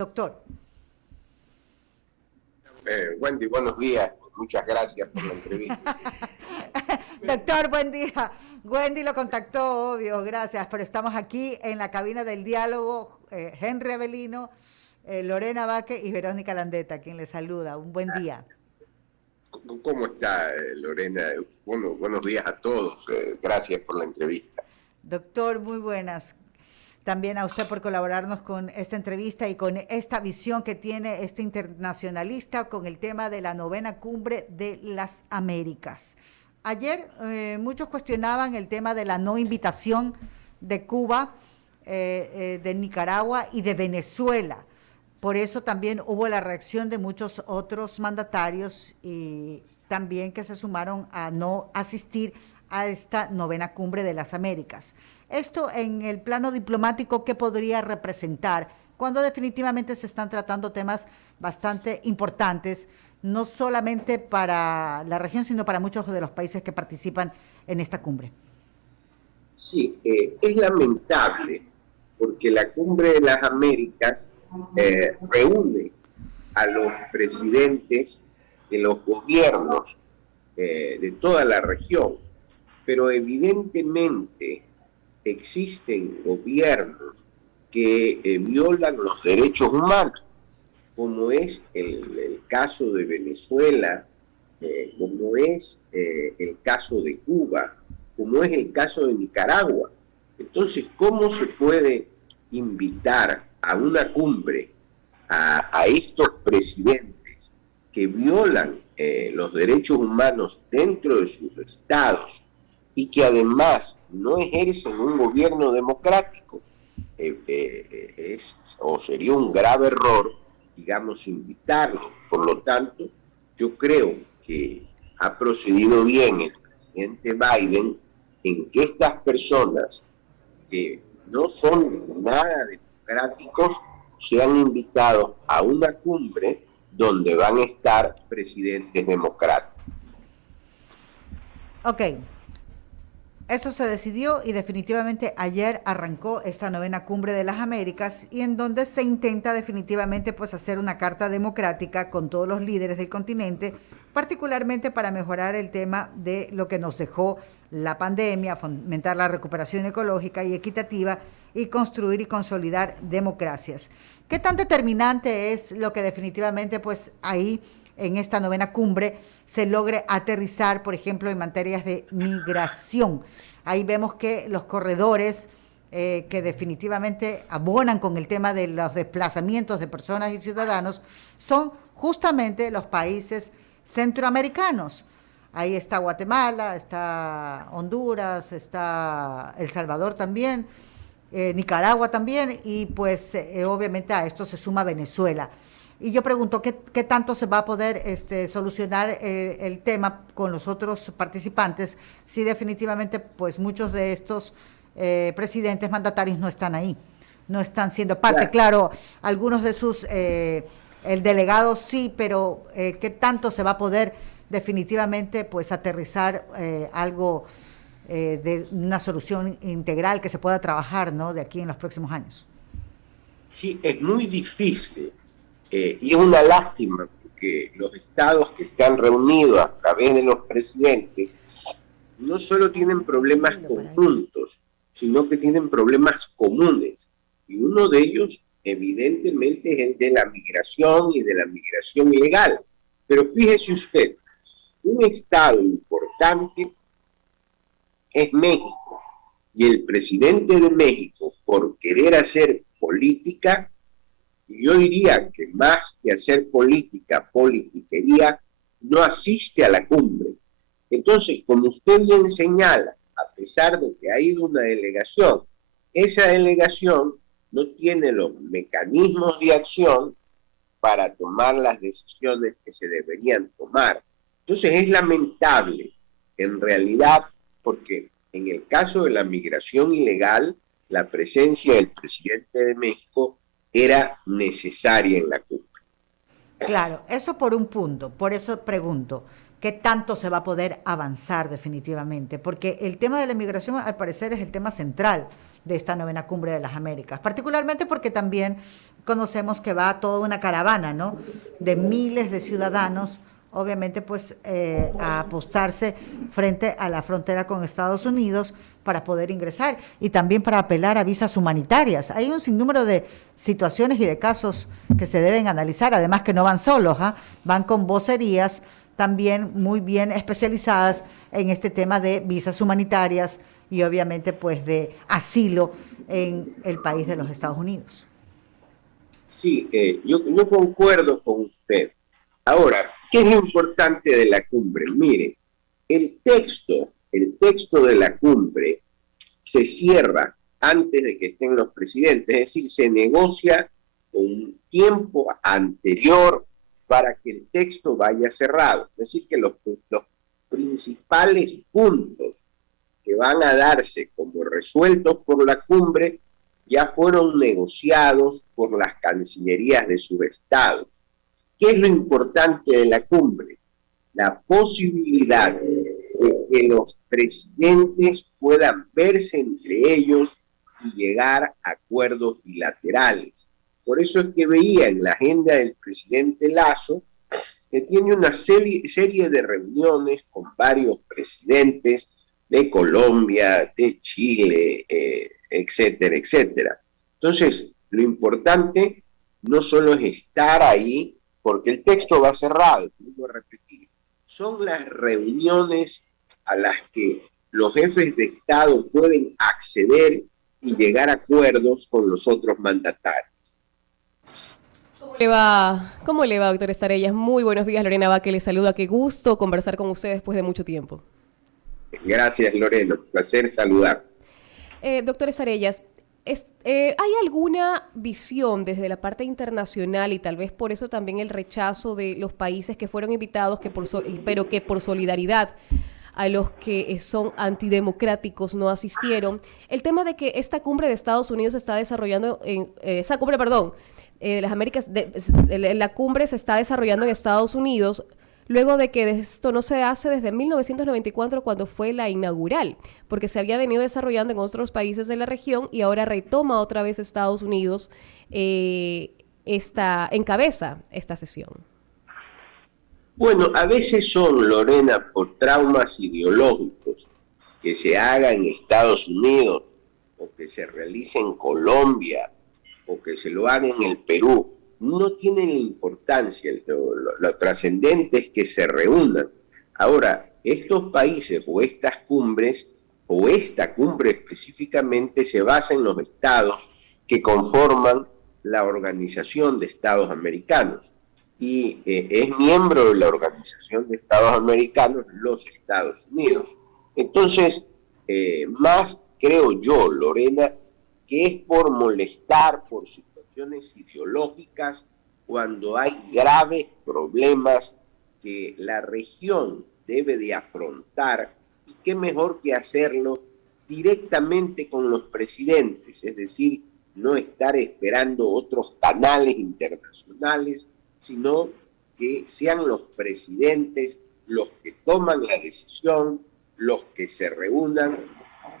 Doctor. Wendy, buenos días. Muchas gracias por la entrevista. Doctor, buen día. Wendy lo contactó, obvio, gracias, pero estamos aquí en la cabina del diálogo, Henry Avelino, Lorena Vaque y Verónica Landeta, quien le saluda. Un buen día. ¿Cómo está, Lorena? Bueno, buenos días a todos. Gracias por la entrevista. Doctor, muy buenas. También a usted por colaborarnos con esta entrevista y con esta visión que tiene este internacionalista con el tema de la novena cumbre de las Américas. Ayer muchos cuestionaban el tema de la no invitación de Cuba, de Nicaragua y de Venezuela. Por eso también hubo la reacción de muchos otros mandatarios y también que se sumaron a no asistir a esta novena cumbre de las Américas. Esto en el plano diplomático, ¿qué podría representar? Cuando definitivamente se están tratando temas bastante importantes, no solamente para la región, sino para muchos de los países que participan en esta cumbre. Sí, es lamentable porque la cumbre de las Américas reúne a los presidentes de los gobiernos de toda la región, pero evidentemente existen gobiernos que violan los derechos humanos, como es el caso de Venezuela, como es el caso de Cuba, como es el caso de Nicaragua. Entonces, ¿cómo se puede invitar a una cumbre a estos presidentes que violan los derechos humanos dentro de sus estados y que además no ejercen un gobierno democrático? Sería un grave error, digamos, invitarlo. Por lo tanto, yo creo que ha procedido bien el presidente Biden en que estas personas que no son nada democráticos sean invitados a una cumbre donde van a estar presidentes democráticos. Ok, eso se decidió y definitivamente ayer arrancó esta novena cumbre de las Américas y en donde se intenta definitivamente pues hacer una carta democrática con todos los líderes del continente, particularmente para mejorar el tema de lo que nos dejó la pandemia, fomentar la recuperación ecológica y equitativa y construir y consolidar democracias. ¿Qué tan determinante es lo que definitivamente pues ahí en esta novena cumbre se logre aterrizar, por ejemplo, en materias de migración? Ahí vemos que los corredores que definitivamente abonan con el tema de los desplazamientos de personas y ciudadanos son justamente los países centroamericanos. Ahí está Guatemala, está Honduras, está El Salvador también, Nicaragua también, y pues obviamente a esto se suma Venezuela. Y yo pregunto, ¿qué tanto se va a poder solucionar el tema con los otros participantes si definitivamente pues muchos de estos presidentes mandatarios no están ahí, no están siendo parte? Claro, algunos de sus, el delegado sí, pero ¿qué tanto se va a poder definitivamente pues aterrizar algo de una solución integral que se pueda trabajar, ¿no?, de aquí en los próximos años? Sí, es muy difícil. Y es una lástima porque los estados que están reunidos a través de los presidentes no solo tienen problemas conjuntos, sino que tienen problemas comunes. Y uno de ellos, evidentemente, es el de la migración y de la migración ilegal. Pero fíjese usted, un estado importante es México. Y el presidente de México, por querer hacer política, y yo diría que más que hacer política, politiquería, no asiste a la cumbre. Entonces, como usted bien señala, a pesar de que ha ido una delegación, esa delegación no tiene los mecanismos de acción para tomar las decisiones que se deberían tomar. Entonces, es lamentable, en realidad, porque en el caso de la migración ilegal, la presencia del presidente de México era necesaria en la cumbre. Claro, eso por un punto, por eso pregunto, ¿qué tanto se va a poder avanzar definitivamente? Porque el tema de la inmigración al parecer es el tema central de esta novena cumbre de las Américas, particularmente porque también conocemos que va toda una caravana, ¿no?, de miles de ciudadanos, obviamente pues a apostarse frente a la frontera con Estados Unidos para poder ingresar y también para apelar a visas humanitarias. Hay un sinnúmero de situaciones y de casos que se deben analizar, además que no van solos, van con vocerías también muy bien especializadas en este tema de visas humanitarias y obviamente pues de asilo en el país de los Estados Unidos. Sí, yo concuerdo con usted. Ahora, ¿qué es lo importante de la cumbre? Mire, el texto de la cumbre se cierra antes de que estén los presidentes, es decir, se negocia con un tiempo anterior para que el texto vaya cerrado. Es decir, que los principales puntos que van a darse como resueltos por la cumbre ya fueron negociados por las cancillerías de sus estados. ¿Qué es lo importante de la cumbre? La posibilidad de que los presidentes puedan verse entre ellos y llegar a acuerdos bilaterales. Por eso es que veía en la agenda del presidente Lasso que tiene una serie de reuniones con varios presidentes de Colombia, de Chile, etcétera, etcétera. Entonces, lo importante no solo es estar ahí, porque el texto va cerrado, vuelvo a repetir, son las reuniones a las que los jefes de Estado pueden acceder y llegar a acuerdos con los otros mandatarios. ¿Cómo le va, doctor Estarellas? Muy buenos días, Lorena Vázquez le saluda. Qué gusto conversar con usted después de mucho tiempo. Gracias, Lorena. Un placer saludar. Doctor Estarellas, ¿hay alguna visión desde la parte internacional y tal vez por eso también el rechazo de los países que fueron invitados, pero que por solidaridad a los que son antidemocráticos no asistieron? El tema de que esta cumbre de Estados Unidos se está desarrollando de las Américas, la cumbre se está desarrollando en Estados Unidos, luego de que esto no se hace desde 1994, cuando fue la inaugural, porque se había venido desarrollando en otros países de la región y ahora retoma otra vez Estados Unidos, encabeza esta sesión. Bueno, a veces son, Lorena, por traumas ideológicos que se haga en Estados Unidos o que se realice en Colombia o que se lo haga en el Perú, no tienen la importancia. Lo trascendente es que se reúnan. Ahora, estos países o estas cumbres, o esta cumbre específicamente, se basa en los estados que conforman la Organización de Estados Americanos. Y es miembro de la Organización de Estados Americanos los Estados Unidos. Entonces, más creo yo, Lorena, que es por molestar, por situaciones ideológicas, cuando hay graves problemas que la región debe de afrontar, y qué mejor que hacerlo directamente con los presidentes, es decir, no estar esperando otros canales internacionales, sino que sean los presidentes los que toman la decisión, los que se reúnan,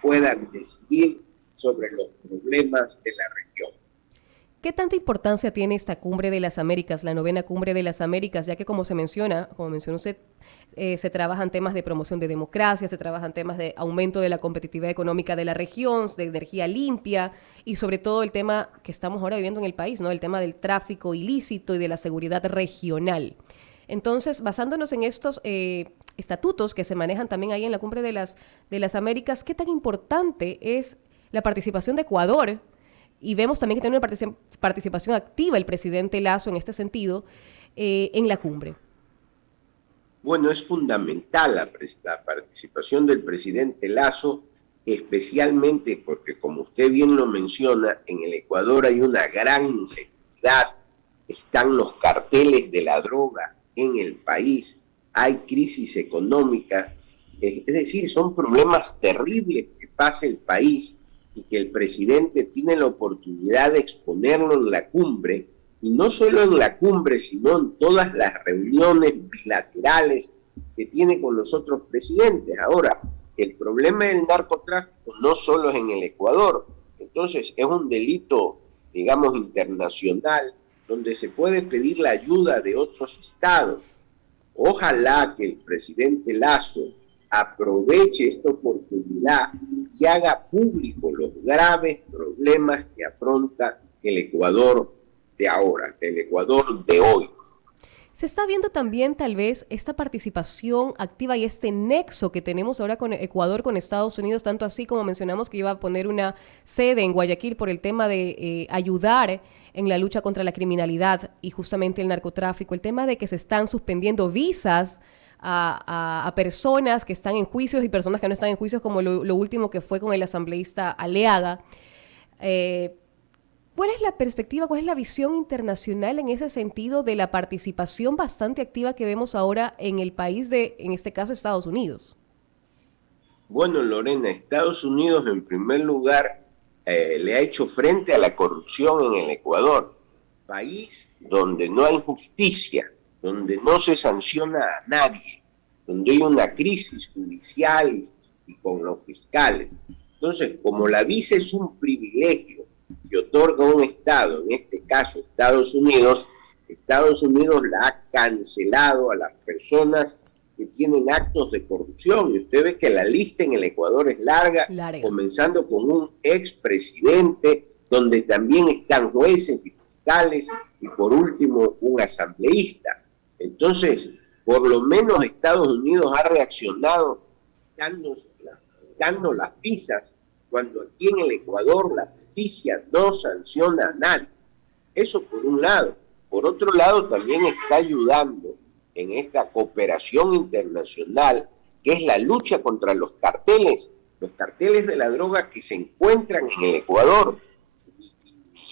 puedan decidir sobre los problemas de la región. ¿Qué tanta importancia tiene esta cumbre de las Américas, la novena cumbre de las Américas, ya que como mencionó usted, se trabajan temas de promoción de democracia, se trabajan temas de aumento de la competitividad económica de la región, de energía limpia y sobre todo el tema que estamos ahora viviendo en el país, ¿no? El tema del tráfico ilícito y de la seguridad regional. Entonces, basándonos en estos estatutos que se manejan también ahí en la cumbre de las Américas, ¿qué tan importante es la participación de Ecuador? Y vemos también que tiene una participación activa el presidente Lasso en este sentido en la cumbre. Bueno, es fundamental la participación del presidente Lasso, especialmente porque, como usted bien lo menciona, en el Ecuador hay una gran inseguridad, están los carteles de la droga en el país, hay crisis económica, es decir, son problemas terribles que pasa el país, y que el presidente tiene la oportunidad de exponerlo en la cumbre, y no solo en la cumbre, sino en todas las reuniones bilaterales que tiene con los otros presidentes. Ahora, el problema del narcotráfico no solo es en el Ecuador, Entonces es un delito, digamos, internacional, donde se puede pedir la ayuda de otros estados. Ojalá que el presidente Lasso aproveche esta oportunidad y haga público los graves problemas que afronta el Ecuador de ahora, el Ecuador de hoy. Se está viendo también tal vez esta participación activa y este nexo que tenemos ahora con Ecuador, con Estados Unidos, tanto así como mencionamos que iba a poner una sede en Guayaquil por el tema de ayudar en la lucha contra la criminalidad y justamente el narcotráfico, el tema de que se están suspendiendo visas a personas que están en juicios y personas que no están en juicios, como lo último que fue con el asambleísta Aleaga. ¿Cuál es la perspectiva, cuál es la visión internacional en ese sentido de la participación bastante activa que vemos ahora en el país de, en este caso, Estados Unidos? Bueno, Lorena, Estados Unidos en primer lugar le ha hecho frente a la corrupción en el Ecuador, país donde no hay justicia, donde no se sanciona a nadie, donde hay una crisis judicial y con los fiscales. Entonces, como la visa es un privilegio que otorga un Estado, en este caso Estados Unidos la ha cancelado a las personas que tienen actos de corrupción. Y usted ve que la lista en el Ecuador es larga. Comenzando con un expresidente, donde también están jueces y fiscales, y por último un asambleísta. Entonces, por lo menos Estados Unidos ha reaccionado dando las visas, cuando aquí en el Ecuador la justicia no sanciona a nadie. Eso por un lado. Por otro lado, también está ayudando en esta cooperación internacional, que es la lucha contra los carteles de la droga que se encuentran en el Ecuador.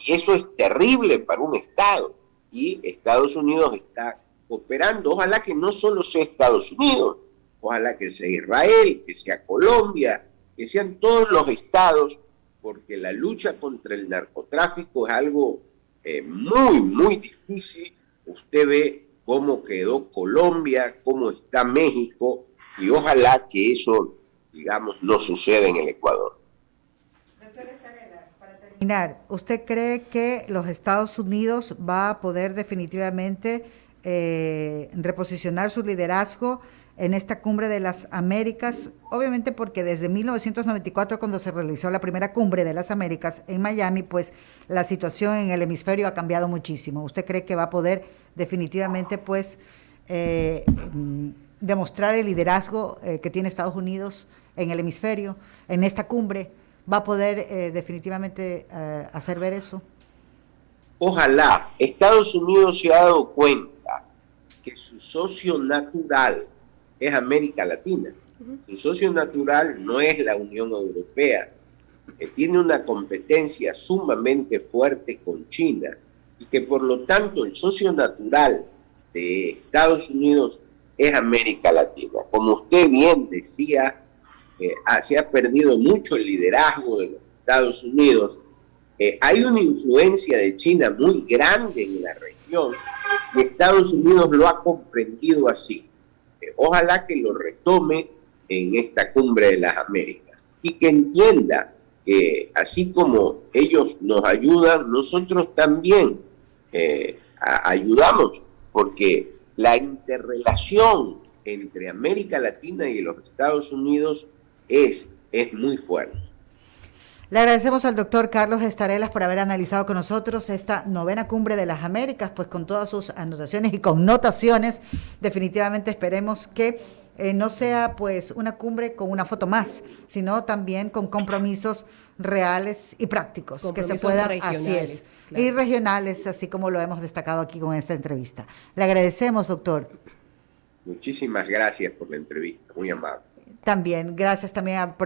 Y eso es terrible para un Estado. Y Estados Unidos está cooperando. Ojalá que no solo sea Estados Unidos, ojalá que sea Israel, que sea Colombia, que sean todos los estados, porque la lucha contra el narcotráfico es algo muy, muy difícil. Usted ve cómo quedó Colombia, cómo está México, y ojalá que eso, digamos, no suceda en el Ecuador. Doctor Estarelas, para terminar, ¿usted cree que los Estados Unidos va a poder definitivamente reposicionar su liderazgo en esta cumbre de las Américas? Obviamente porque desde 1994, cuando se realizó la primera cumbre de las Américas en Miami, pues la situación en el hemisferio ha cambiado muchísimo. ¿Usted cree que va a poder definitivamente pues demostrar el liderazgo que tiene Estados Unidos en el hemisferio, en esta cumbre? ¿Va a poder definitivamente hacer ver eso? Ojalá. Estados Unidos se ha dado cuenta que su socio natural es América Latina. Su socio natural no es la Unión Europea. Tiene una competencia sumamente fuerte con China, y que por lo tanto el socio natural de Estados Unidos es América Latina. Como usted bien decía, se ha perdido mucho el liderazgo de los Estados Unidos. Hay una influencia de China muy grande en la región, y Estados Unidos lo ha comprendido así. Ojalá que lo retome en esta cumbre de las Américas, y que entienda que así como ellos nos ayudan, nosotros también ayudamos, porque la interrelación entre América Latina y los Estados Unidos es muy fuerte. Le agradecemos al doctor Carlos Estarelas por haber analizado con nosotros esta novena cumbre de las Américas, pues con todas sus anotaciones y connotaciones. Definitivamente esperemos que no sea pues una cumbre con una foto más, sino también con compromisos reales y prácticos que se puedan, así es, claro, y regionales, así como lo hemos destacado aquí con esta entrevista. Le agradecemos, doctor. Muchísimas gracias por la entrevista, muy amable. También, gracias también por